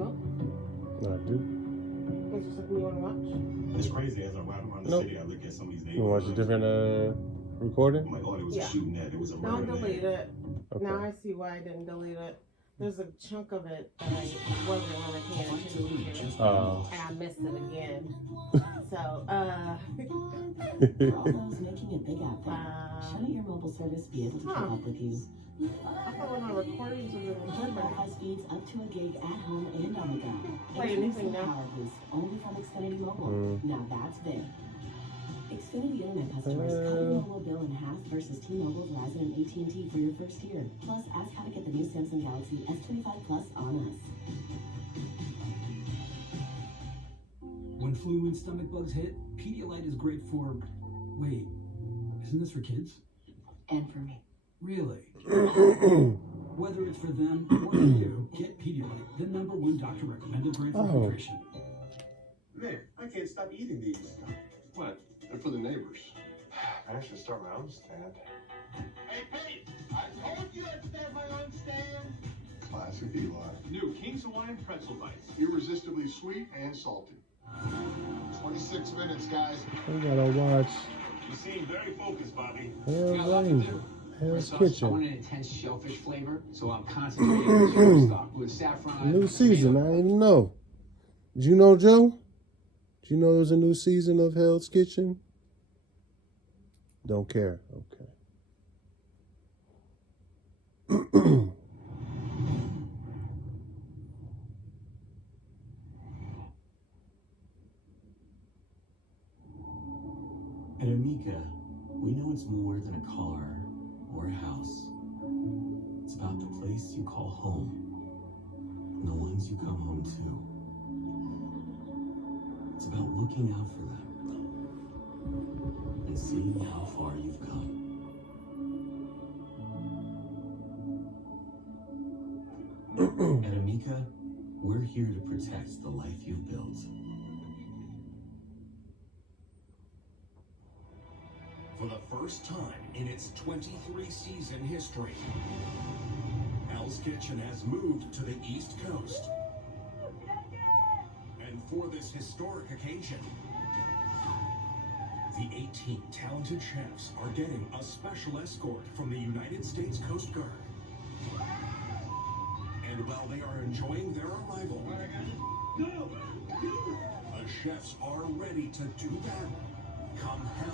remote? No, I do. Is there something you want to watch? It's crazy. As I ride around the city, I look at some of these neighborhoods. You want to watch a different recording? I'm like, oh, there was a shooting at. There was a murder. Don't delete it. Okay. Now I see why I didn't delete it. There's a chunk of it that I wasn't really paying attention to. And I missed it again. So, For all those making it big out there, shouldn't your mobile service be able to keep up with you? I thought one of my recordings was really Good good. Wi-Fi speeds up to a gig at home and on the go. Wait, anything now? Power boost only from Xfinity Mobile. Now that's big. Xfinity Internet customers cut your mobile bill in half versus T-Mobile, Verizon, and AT&T for your first year. Plus, ask how to get the new Samsung Galaxy S25 Plus on us. When flu and stomach bugs hit, Pedialyte is great for... Wait, isn't this for kids? And for me. Really? Whether it's for them or for you, get Pedialyte, the #1 doctor-recommended brand for hydration. Man, I can't stop eating these. What? They're for the neighbors. I should start my own stand. Hey, Pete! I told you I'd start my own stand! Classic Eli. New King's Hawaiian Pretzel Bites. Irresistibly sweet and salty. 26 minutes, guys. We gotta watch You seem very focused, Bobby. Hell's I Kitchen. want an intense shellfish flavor, so I'm concentrating on shrimp stock with saffron. New season. I didn't know. Did you know, Joe? Did you know there was a new season of Hell's Kitchen? Don't care. Okay. At Amica, we know it's more than a car or a house. It's about the place you call home and the ones you come home to. It's about looking out for them and seeing how far you've come. At Amica, we're here to protect the life you've built. For the first time in its 23-season history, Hell's Kitchen has moved to the East Coast. And for this historic occasion, the 18 talented chefs are getting a special escort from the United States Coast Guard. And while they are enjoying their arrival, the chefs are ready to do battle come hell.